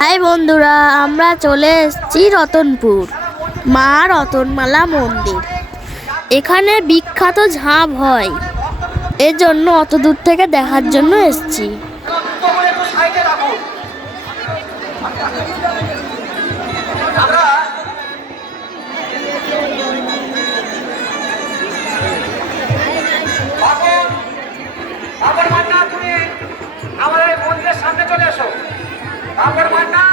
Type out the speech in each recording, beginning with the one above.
High বন্ধুরা, আমরা চলে এসেছি রতনপুর, মা রতনমালা মন্দির। এখানে বিখ্যাত ঝাঁপ হয়। এর জন্য অত দূর থেকে দেখার জন্য এসেছি। আমাদের মন্দিরের সামনে চলে এসো। বাবর মান্না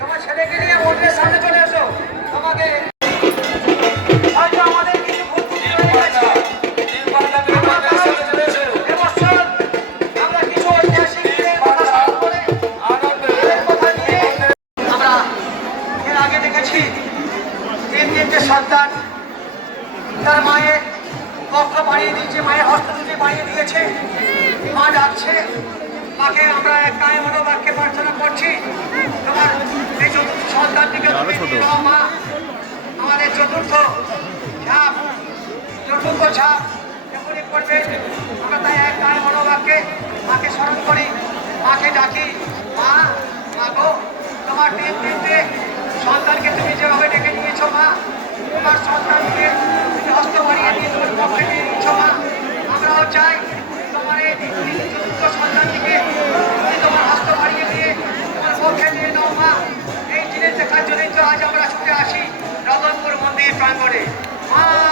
তোমার ছেলেকে নিয়ে মন্দিরের সামনে চলে এসো। তোমাকে মায়ের পক্ষ বাড়িয়ে দিয়েছে, মায়ের হস্ত বাড়িয়ে দিয়েছে। মা ডাকছে। মাকে আমরা এক গায়ে মনোবাক্যে প্রার্থনা করছি। তোমার এই চতুর্থ সন্তানটিকে তুমি নিয়ে মা। আমাদের চতুর্থ ঝাপ চতুর্থ ঝাপ যখনই করবে আমরা তাই এক গায়ে মনোবাক্যে মাকে স্মরণ করি। মাকে ডাকি মা মা গো তোমার তিন তিনটে সন্তানকে তুমি যেভাবে ডেকে নিয়েছো মা তোমার সন্তানকে তুমি হস্ত বাড়িয়ে দিয়ে তোমার পক্ষে নিয়ে আজ আমরা ছুটে আসি রতনপুর মন্দির প্রাঙ্গণে। মা